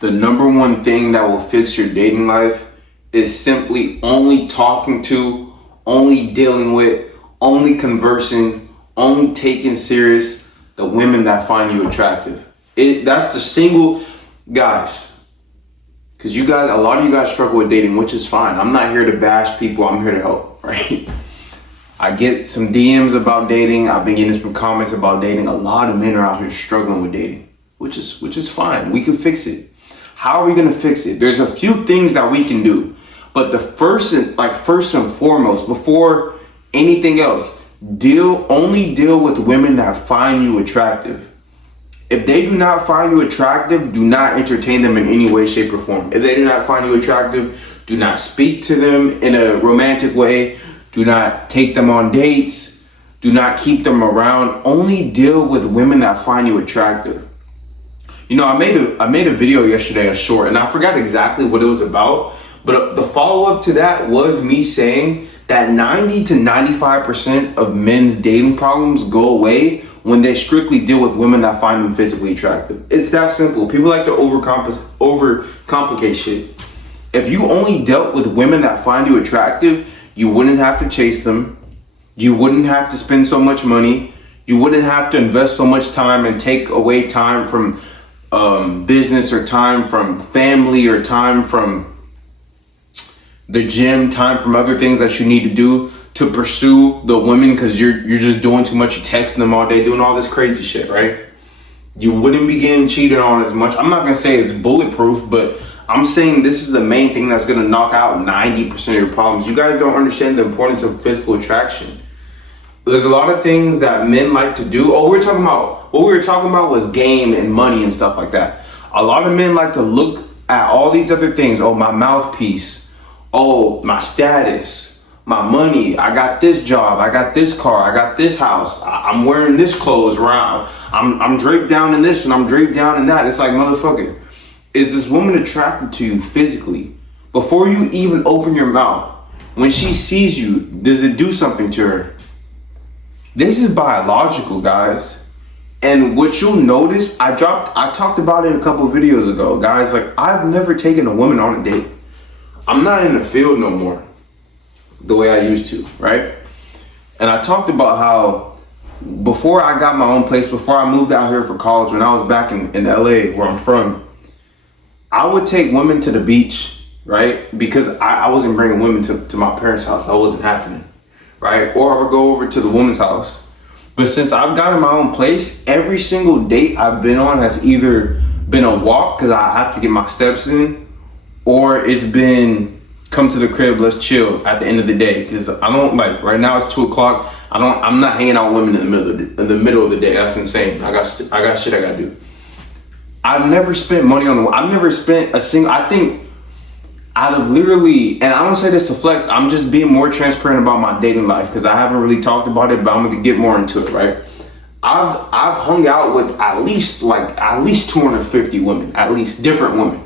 the number one thing that will fix your dating life is simply only talking to, only dealing with, only conversing, only taking serious the women that find you attractive. That's the single, guys, because a lot of you guys struggle with dating, which is fine. I'm not here to bash people. I'm here to help, right? I get some DMs about dating. I've been getting some comments about dating. A lot of men are out here struggling with dating, which is fine. We can fix it. How are we gonna fix it? There's a few things that we can do, but the first and foremost, before anything else, only deal with women that find you attractive. If they do not find you attractive, do not entertain them in any way, shape, or form. If they do not find you attractive, do not speak to them in a romantic way. Do not take them on dates. Do not keep them around. Only deal with women that find you attractive. You know, I made a video yesterday, a short, and I forgot exactly what it was about. But the follow-up to that was me saying that 90 to 95% of men's dating problems go away when they strictly deal with women that find them physically attractive. It's that simple. People like to overcomplicate shit. If you only dealt with women that find you attractive, you wouldn't have to chase them. You wouldn't have to spend so much money. You wouldn't have to invest so much time and take away time from business, or time from family, or time from the gym, time from other things that you need to do to pursue the women, because you're just doing too much. You're texting them all day, doing all this crazy shit, right? You wouldn't be getting cheated on as much. I'm not gonna say it's bulletproof, but I'm saying this is the main thing that's gonna knock out 90% of your problems. You guys don't understand the importance of physical attraction. There's a lot of things that men like to do. What we were talking about was game and money and stuff like that. A lot of men like to look at all these other things. Oh, my mouthpiece. Oh, my status, my money. I got this job. I got this car. I got this house. I'm wearing this clothes. I'm draped down in this and I'm draped down in that. It's like, motherfucker, is this woman attracted to you physically? Before you even open your mouth, when she sees you, does it do something to her? This is biological, guys. And what you'll notice, I talked about it a couple of videos ago, guys. Like, I've never taken a woman on a date. I'm not in the field no more the way I used to, right? And I talked about how before I got my own place, before I moved out here for college, when I was back in LA, where I'm from, I would take women to the beach, right? Because I wasn't bringing women to my parents' house. That wasn't happening, right? Or I would go over to the woman's house. But since I've gotten my own place, every single date I've been on has either been a walk because I have to get my steps in, or it's been come to the crib, let's chill at the end of the day. Because I don't, like, right now it's 2:00. I'm not hanging out with women in the middle of the day. That's insane. I got shit I gotta do. I've never spent money on. I've never spent a single. I think out of literally, and I don't say this to flex, I'm just being more transparent about my dating life because I haven't really talked about it, but I'm gonna get more into it, right? I've hung out with at least 250 women, at least different women,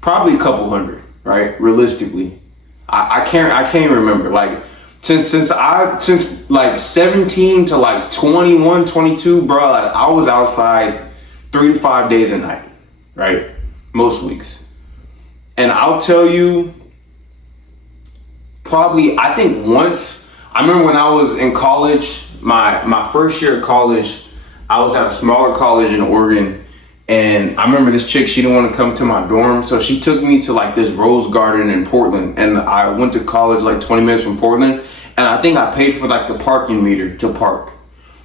probably a couple hundred, right? Realistically, I can't remember. Like since like 17 to like 21, 22, bro, like, I was outside 3 to 5 days a night, right? Most weeks. And I'll tell you, probably, I think once, I remember when I was in college, my first year of college, I was at a smaller college in Oregon, and I remember this chick, she didn't want to come to my dorm, so she took me to like this rose garden in Portland, and I went to college like 20 minutes from Portland, and I think I paid for like the parking meter to park.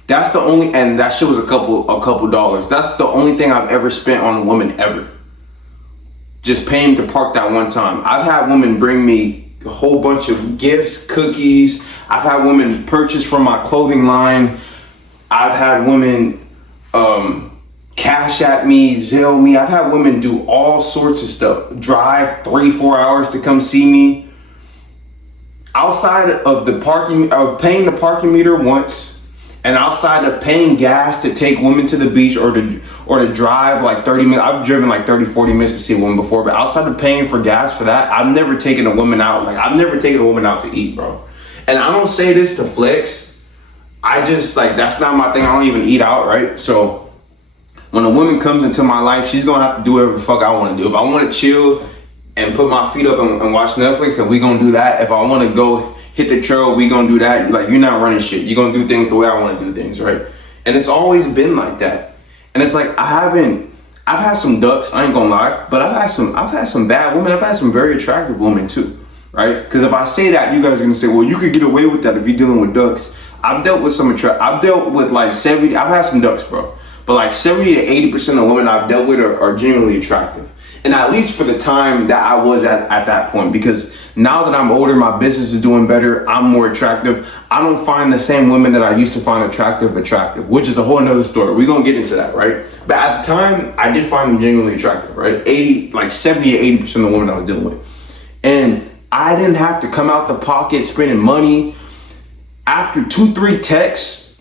That's the only, and that shit was a couple dollars. That's the only thing I've ever spent on a woman ever. Just paying to park that one time. I've had women bring me a whole bunch of gifts, cookies. I've had women purchase from my clothing line. I've had women cash at me, Zelle me. I've had women do all sorts of stuff. Drive 3-4 hours to come see me. Outside of paying the parking meter once, and outside of paying gas to take women to the beach or to drive like 30 minutes, I've driven like 30, 40 minutes to see a woman before, but outside of paying for gas for that, I've never taken a woman out. Like, I've never taken a woman out to eat, bro. And I don't say this to flex. I just, like, that's not my thing. I don't even eat out, right? So When a woman comes into my life, she's gonna have to do whatever the fuck I want to do. If I want to chill and put my feet up and watch Netflix, then we gonna do that. If I want to go hit the trail, we gonna do that. Like, you're not running shit. You're gonna do things the way I want to do things, right? And it's always been like that. And it's like, I've had some ducks, I ain't gonna lie, but I've had some bad women. I've had some very attractive women too, right? Because if I say that, you guys are gonna say, well, you could get away with that if you're dealing with ducks. I've dealt with like 70, I've had some ducks, bro. But like 70 to 80% of women I've dealt with are genuinely attractive. And at least for the time that I was at that point, because now that I'm older, my business is doing better, I'm more attractive. I don't find the same women that I used to find attractive, which is a whole nother story. We're gonna get into that, right? But at the time, I did find them genuinely attractive, right? 70 to 80% of the women I was dealing with. And I didn't have to come out the pocket spending money. After 2-3 texts,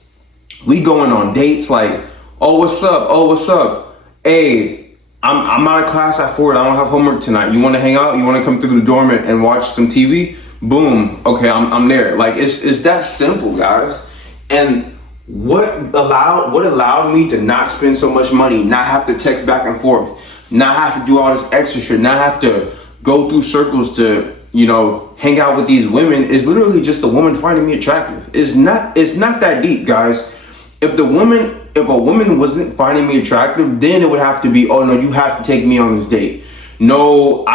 we going on dates like, oh, what's up? Oh, what's up? Hey, I'm out of class at 4. I don't have homework tonight. You want to hang out? You want to come through the dorm and watch some TV? Boom. Okay, I'm there. Like, it's that simple, guys. And what allowed me to not spend so much money, not have to text back and forth, not have to do all this extra shit, not have to go through circles to, hang out with these women, is literally just the woman finding me attractive. It's not that deep, guys. If a woman wasn't finding me attractive, then it would have to be, oh no, you have to take me on this date. No,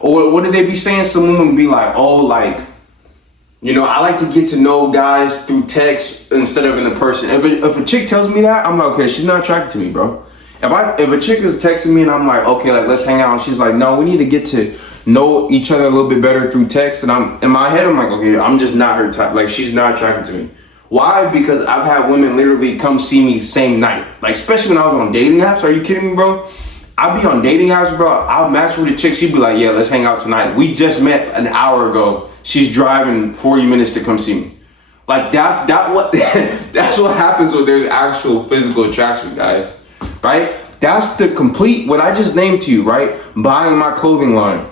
or what did they be saying? Some women would be like, oh, like, I like to get to know guys through text instead of in the person. If a chick tells me that, I'm like, okay, she's not attracted to me, bro. If a chick is texting me and I'm like, okay, like, let's hang out, and she's like, no, we need to get to know each other a little bit better through text, and I'm in my head, I'm like, okay, I'm just not her type. Like, she's not attracted to me. Why? Because I've had women literally come see me same night. Like, especially when I was on dating apps. Are you kidding me, bro? I'd be on dating apps, bro. I'll match with a chick. She'd be like, yeah, let's hang out tonight. We just met an hour ago. She's driving 40 minutes to come see me. Like, that's what happens when there's actual physical attraction, guys. Right? That's the complete, what I just named to you, right? Buying my clothing line.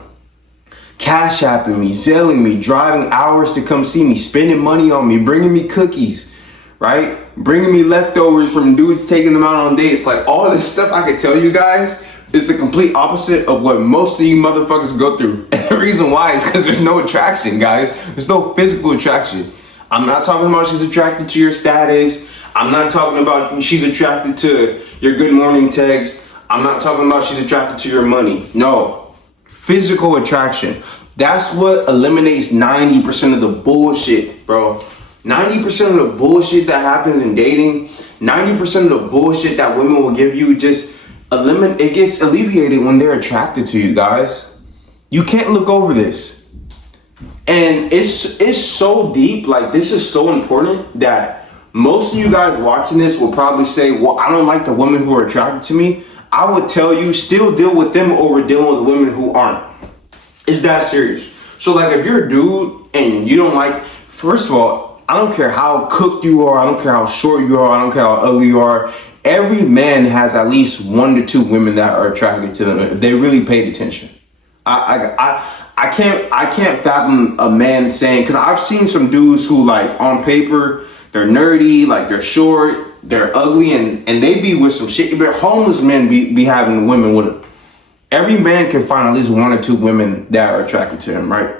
Cash apping me, Zelling me, driving hours to come see me, spending money on me, bringing me cookies, right? Bringing me leftovers from dudes taking them out on dates. Like, all this stuff I could tell you guys is the complete opposite of what most of you motherfuckers go through. And the reason why is because there's no attraction, guys. There's no physical attraction. I'm not talking about she's attracted to your status. I'm not talking about she's attracted to your good morning text. I'm not talking about she's attracted to your money. No. Physical attraction. That's what eliminates 90% of the bullshit, bro. 90% of the bullshit that happens in dating, 90% of the bullshit that women will give you, it gets alleviated when they're attracted to you, guys. You can't look over this. And it's so deep, like, this is so important that most of you guys watching this will probably say, well, I don't like the women who are attracted to me. I would tell you, still deal with them over dealing with women who aren't. It's that serious. So, like, if you're a dude and you don't like, first of all, I don't care how cooked you are, I don't care how short you are, I don't care how ugly you are. Every man has at least 1 to 2 women that are attracted to them if they really paid attention. I can't fathom a man saying, because I've seen some dudes who, like, on paper, they're nerdy, like, they're short, they're ugly, and they be with some shit. But homeless men be having women with them. Every man can find at least 1 or 2 women that are attracted to him, right?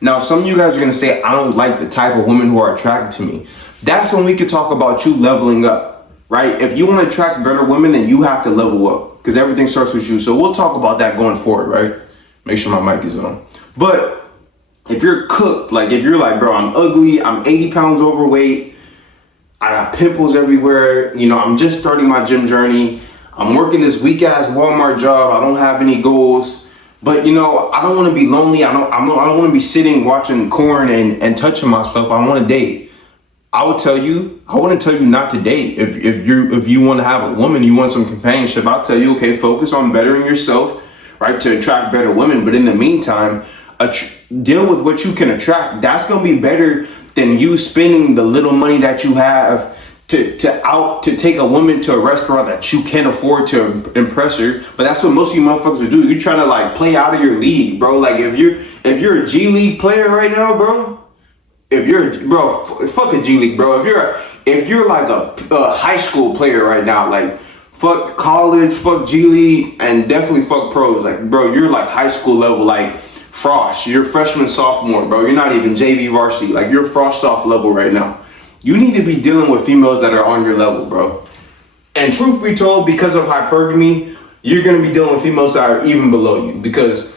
Now, some of you guys are going to say, I don't like the type of women who are attracted to me. That's when we can talk about you leveling up, right? If you want to attract better women, then you have to level up, because everything starts with you. So we'll talk about that going forward, right? Make sure my mic is on. But if you're cooked, like, if you're like, bro, I'm ugly, I'm 80 pounds overweight, I got pimples everywhere, I'm just starting my gym journey, I'm working this weak ass Walmart job, I don't have any goals, but I don't want to be lonely, I don't want to be sitting watching corn and touching myself, I want to date. I wouldn't tell you not to date. If you want to have a woman, you want some companionship, I'll tell you, okay, focus on bettering yourself, right, to attract better women. But in the meantime, deal with what you can attract. That's gonna be better than you spending the little money that you have to take a woman to a restaurant that you can't afford to impress her. But that's what most of you motherfuckers will do. You're trying to, like, play out of your league, bro. Like, if you're a G League player right now, bro, fuck a G League, bro. If you're like a high school player right now, like, fuck college, fuck G League, and definitely fuck pros. Like, bro, you're like high school level, like Frosh. You're freshman, sophomore, bro. You're not even JV varsity. Like, you're Frosh soft level right now. You need to be dealing with females that are on your level, bro. And truth be told, because of hypergamy, you're gonna be dealing with females that are even below you. Because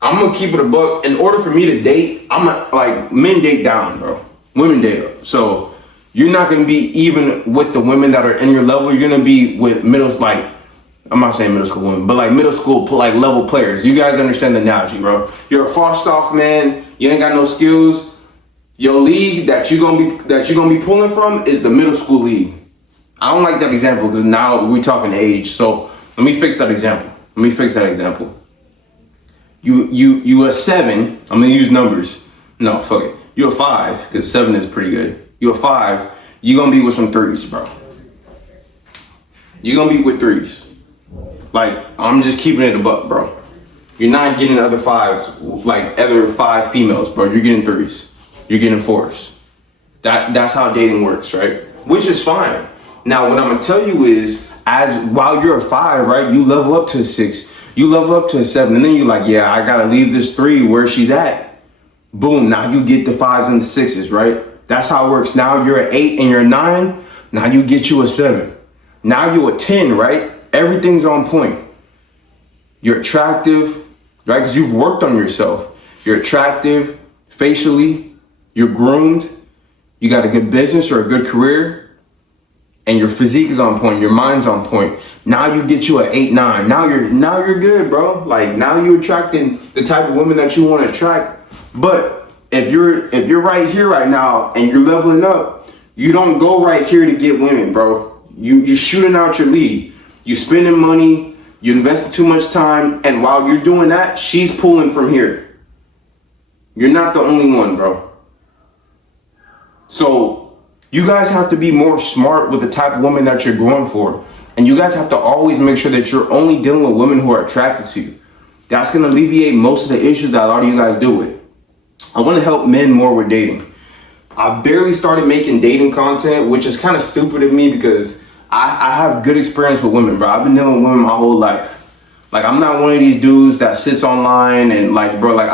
I'm gonna keep it a buck. In order for me to date, like, men date down, bro. Women date up. So you're not gonna be even with the women that are in your level. You're gonna be with like, I'm not saying middle school women, but like middle school like level players. You guys understand the analogy, bro. You're a Frosh soft man. You ain't got no skills. Your league that you're gonna be pulling from is the middle school league. I don't like that example because now we're talking age. So let me fix that example. You a 7. I'm gonna use numbers. No, fuck it. You a 5 because 7 is pretty good. You a 5. You gonna be with some 3s, bro. You gonna be with 3s. Like, I'm just keeping it a buck, bro. You're not getting other 5s, like other 5 females, bro. You're getting 3s. You're getting 4s. That's how dating works, right? Which is fine. Now, what I'm gonna tell you is, while you're a 5, right, you level up to a 6, you level up to a 7, and then you're like, yeah, I gotta leave this 3 where she's at. Boom, now you get the 5s and the 6s, right? That's how it works. Now you're an 8 and you're a 9, now you get you a 7. Now you're a 10, right? Everything's on point. You're attractive, right? Because you've worked on yourself. You're attractive facially. You're groomed, you got a good business or a good career, and your physique is on point, your mind's on point. Now you get you an 8, 9. Now you're good, bro. Like, now you're attracting the type of women that you want to attract. But if you're right here right now and you're leveling up, you don't go right here to get women, bro. You're shooting out your lead. You spending money, you invested too much time, and while you're doing that, she's pulling from here. You're not the only one, bro. So you guys have to be more smart with the type of woman that you're going for. And you guys have to always make sure that you're only dealing with women who are attracted to you. That's going to alleviate most of the issues that a lot of you guys deal with. I want to help men more with dating. I barely started making dating content, which is kind of stupid of me because I have good experience with women, bro. I've been dealing with women my whole life. Like, I'm not one of these dudes that sits online and like, bro, like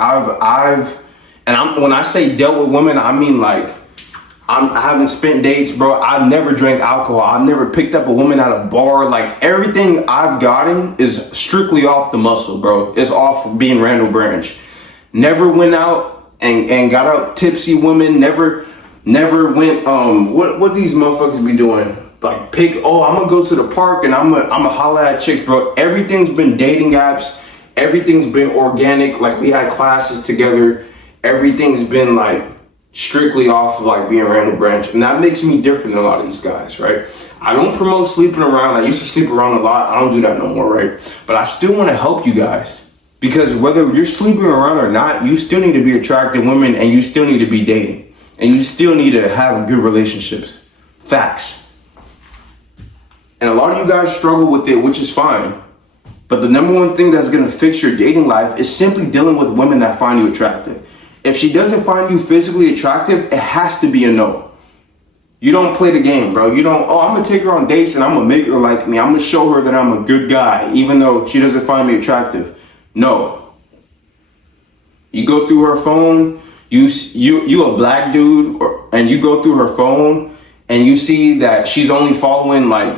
when I say dealt with women, I mean like, I haven't spent dates, bro. I've never drank alcohol. I've never picked up a woman at a bar. Like, everything I've gotten is strictly off the muscle, bro. It's off being Randall Branch. Never went out and got up tipsy women. Never went, what these motherfuckers be doing? Like, I'm gonna go to the park and I'm gonna holla at chicks, bro. Everything's been dating apps. Everything's been organic. Like, we had classes together. Everything's been like, strictly off of like being Randall Branch, and that makes me different than a lot of these guys, right? I don't promote sleeping around. I used to sleep around a lot. I don't do that no more, right? But I still want to help you guys, because whether you're sleeping around or not, you still need to be attracting women, and you still need to be dating, and you still need to have good relationships. Facts. And a lot of you guys struggle with it, which is fine. But the number one thing that's gonna fix your dating life is simply dealing with women that find you attractive. If she doesn't find you physically attractive, it has to be a no. You don't play the game, bro. You don't, I'm going to take her on dates and I'm going to make her like me. I'm going to show her that I'm a good guy, even though she doesn't find me attractive. No. You go through her phone, you a black dude, and you go through her phone and you see that she's only following like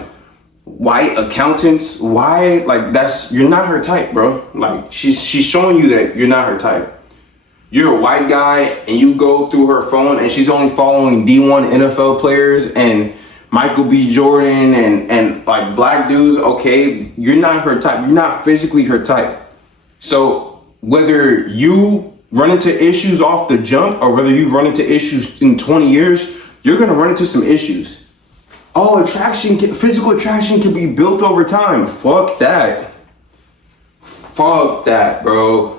white accountants. Why? Like, you're not her type, bro. Like, she's showing you that you're not her type. You're a white guy and you go through her phone and she's only following D1 NFL players and Michael B. Jordan and like black dudes. Okay, you're not her type. You're not physically her type. So whether you run into issues off the jump or whether you run into issues in 20 years, you're going to run into some issues. Oh, physical attraction can be built over time. Fuck that. Fuck that, bro.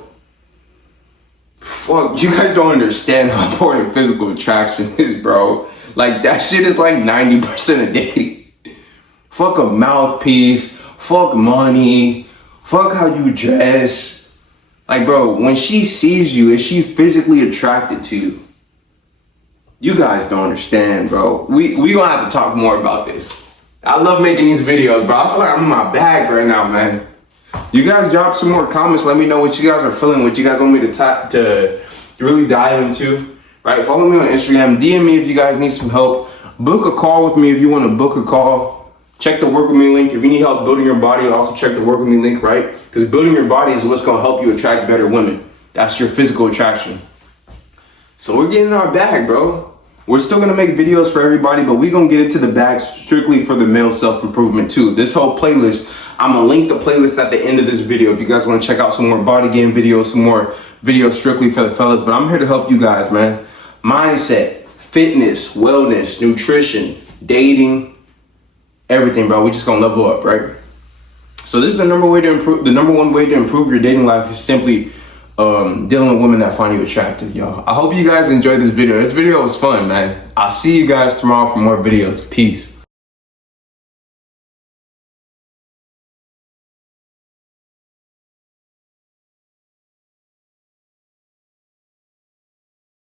Fuck, you guys don't understand how important physical attraction is, bro. Like, that shit is like 90% of dating. Fuck a mouthpiece. Fuck money. Fuck how you dress. Like, bro, when she sees you, is she physically attracted to you? You guys don't understand, bro. We gonna have to talk more about this. I love making these videos, bro. I feel like I'm in my bag right now, man. You guys drop some more comments. Let me know what you guys are feeling, what you guys want me to really dive into. Right? Follow me on Instagram. DM me if you guys need some help. Book a call with me if you want to book a call. Check the work with me link. If you need help building your body, also check the work with me link, right? Because building your body is what's going to help you attract better women. That's your physical attraction. So we're getting our bag, bro. We're still going to make videos for everybody, but we're going to get into the bag strictly for the male self-improvement too. This whole playlist, I'm going to link the playlist at the end of this video if you guys want to check out some more body game videos, some more videos strictly for the fellas. But I'm here to help you guys, man. Mindset, fitness, wellness, nutrition, dating, everything, bro. We just going to level up, right? So this is the number one way to improve your dating life is simply dealing with women that find you attractive, y'all. I hope you guys enjoyed this video. This video was fun, man. I'll see you guys tomorrow for more videos. Peace.